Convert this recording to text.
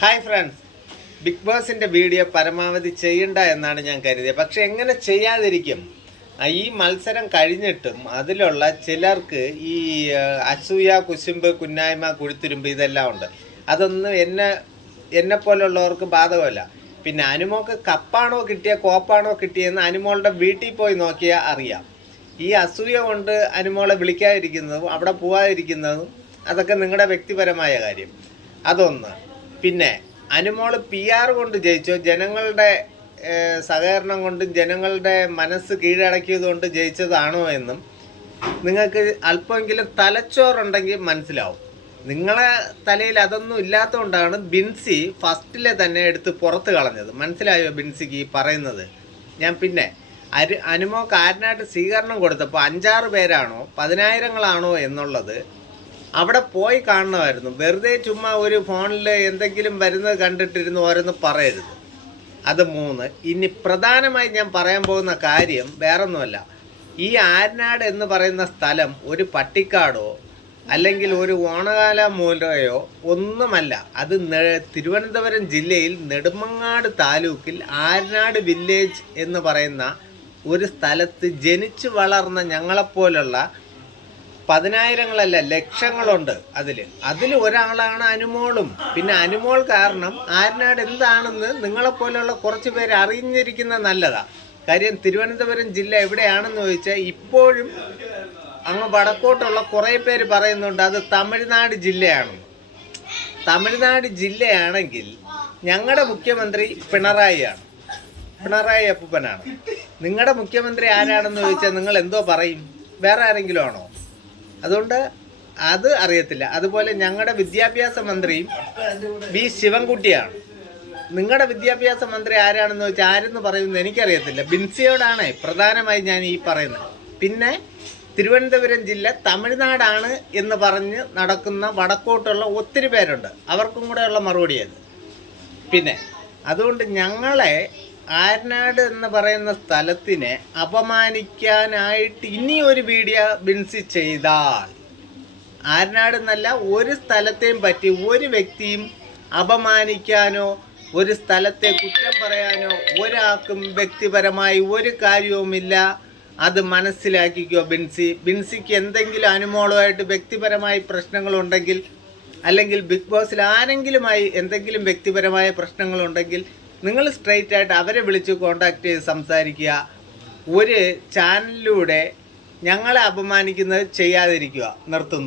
Hi friends big ബോസിന്റെ video പരമാവധി ചെയ്യണ്ട എന്നാണ് ഞാൻ കരുതിയത്. പക്ഷെ എങ്ങനെ ചെയ്യാതിരിക്കും? ഈ മത്സരം കഴിഞ്ഞിട്ടും അതിലുള്ള ചിലർക്ക് ഈ അസൂയ കുശുമ്പ് കുന്നായ്മ കുഴിത്തുരുമ്പ് ഇതെല്ലാം ഉണ്ട്. അതൊന്നും എന്നെ എന്നെ പോലുള്ളവർക്ക് ബാധകമല്ല. പിന്നെ അനുമോക്ക് കപ്പാണോ കിട്ടിയ കോപ്പാണോ കിട്ടിയെന്ന് അനുമോളുടെ വീട്ടിൽ പോയി നോക്കിയാൽ അറിയാം. ഈ അസൂയ കൊണ്ട് അനുമോളെ വിളിക്കാതിരിക്കുന്നതും അവിടെ പോവാതിരിക്കുന്നതും അതൊക്കെ നിങ്ങളുടെ വ്യക്തിപരമായ കാര്യം. അതൊന്ന്. പിന്നെ അനുമോൾ പി ആർ കൊണ്ട് ജയിച്ചോ. ജനങ്ങളുടെ സഹകരണം കൊണ്ടും ജനങ്ങളുടെ മനസ്സ് കീഴടക്കിയത് കൊണ്ട് ജയിച്ചതാണോ എന്നും നിങ്ങൾക്ക് അല്പമെങ്കിലും തലച്ചോറുണ്ടെങ്കിൽ മനസ്സിലാവും. നിങ്ങളെ തലയിൽ അതൊന്നും ഇല്ലാത്തതുകൊണ്ടാണ് ബിൻസി ഫസ്റ്റിലെ തന്നെ എടുത്ത് പുറത്ത് കളഞ്ഞത്. മനസ്സിലായോ ബിൻസിക്ക് ഈ പറയുന്നത്? ഞാൻ പിന്നെ അരു അനുമോക്ക് കാരനായിട്ട് സ്വീകരണം കൊടുത്തപ്പോൾ അഞ്ചാറ് പേരാണോ പതിനായിരങ്ങളാണോ എന്നുള്ളത് അവിടെ പോയി കാണണമായിരുന്നു. വെറുതെ ചുമ്മാ ഒരു ഫോണിൽ എന്തെങ്കിലും വരുന്നത് കണ്ടിട്ടിരുന്ന് ഓരോന്ന് പറയരുത്. അത് മൂന്ന്. ഇനി പ്രധാനമായി ഞാൻ പറയാൻ പോകുന്ന കാര്യം വേറൊന്നുമല്ല. ഈ ആരനാട് എന്ന് പറയുന്ന സ്ഥലം ഒരു പട്ടിക്കാടോ അല്ലെങ്കിൽ ഒരു ഓണകാല മൂലയോ ഒന്നുമല്ല. അത് തിരുവനന്തപുരം ജില്ലയിൽ നെടുമങ്ങാട് താലൂക്കിൽ ആരനാട് വില്ലേജ് എന്ന് പറയുന്ന ഒരു സ്ഥലത്ത് ജനിച്ചു വളർന്ന ഞങ്ങളെപ്പോലുള്ള പതിനായിരങ്ങളല്ല ലക്ഷങ്ങളുണ്ട് അതിൽ അതിൽ ഒരാളാണ് അനുമോളും. പിന്നെ അനുമോൾ കാരണം ആരനാട് എന്താണെന്ന് നിങ്ങളെപ്പോലെയുള്ള കുറച്ച് പേര് അറിഞ്ഞിരിക്കുന്ന നല്ലതാ. കാര്യം തിരുവനന്തപുരം ജില്ല എവിടെയാണെന്ന് ചോദിച്ചാൽ ഇപ്പോഴും അങ്ങ് വടക്കോട്ടുള്ള കുറേ പേര് പറയുന്നുണ്ട് അത് തമിഴ്നാട് ജില്ലയാണെന്ന് തമിഴ്നാട് ജില്ലയാണെങ്കിൽ ഞങ്ങളുടെ മുഖ്യമന്ത്രി പിണറായിയാണ്. പിണറായി അപ്പൂപ്പനാണ്. നിങ്ങളുടെ മുഖ്യമന്ത്രി ആരാണെന്ന് ചോദിച്ചാൽ നിങ്ങൾ എന്തോ പറയും. വേറെ ആരെങ്കിലും ആണോ അതുകൊണ്ട് അത് അറിയത്തില്ല. അതുപോലെ ഞങ്ങളുടെ വിദ്യാഭ്യാസ മന്ത്രിയും വി ശിവൻകുട്ടിയാണ്. നിങ്ങളുടെ വിദ്യാഭ്യാസ മന്ത്രി ആരാണെന്ന് വെച്ചാൽ ആരെന്ന് പറയുന്നത് എനിക്കറിയത്തില്ല. ബിൻസിയോടാണ് പ്രധാനമായി ഞാൻ ഈ പറയുന്നത്. പിന്നെ തിരുവനന്തപുരം ജില്ല തമിഴ്നാടാണ് എന്ന് പറഞ്ഞ് നടക്കുന്ന വടക്കോട്ടുള്ള ഒത്തിരി പേരുണ്ട്. അവർക്കും കൂടെയുള്ള മറുപടിയാണ് പിന്നെ അതുകൊണ്ട് ഞങ്ങളെ ആരനാട് എന്ന് പറയുന്ന സ്ഥലത്തിനെ അപമാനിക്കാനായിട്ട് ഇനി ഒരു വീഡിയോ ബിൻസി ചെയ്താൽ. ആരനാട് എന്നല്ല ഒരു സ്ഥലത്തെയും പറ്റി ഒരു വ്യക്തിയും അപമാനിക്കാനോ ഒരു സ്ഥലത്തെ കുറ്റം പറയാനോ ഒരാൾക്കും വ്യക്തിപരമായി ഒരു കാര്യവുമില്ല. അത് മനസ്സിലാക്കിക്കോ ബിൻസി. ബിൻസിക്ക് എന്തെങ്കിലും അനുമോളമായിട്ട് വ്യക്തിപരമായി പ്രശ്നങ്ങളുണ്ടെങ്കിൽ അല്ലെങ്കിൽ ബിഗ് ബോസിൽ ആരെങ്കിലുമായി എന്തെങ്കിലും വ്യക്തിപരമായ പ്രശ്നങ്ങളുണ്ടെങ്കിൽ നിങ്ങൾ സ്ട്രെയിറ്റ് ആയിട്ട് അവരെ വിളിച്ച് കോണ്ടാക്ട് ചെയ്ത് സംസാരിക്കുക. ഒരു ചാനലിലൂടെ ഞങ്ങളെ അപമാനിക്കുന്നത് ചെയ്യാതിരിക്കുക. നിർത്തുന്നു.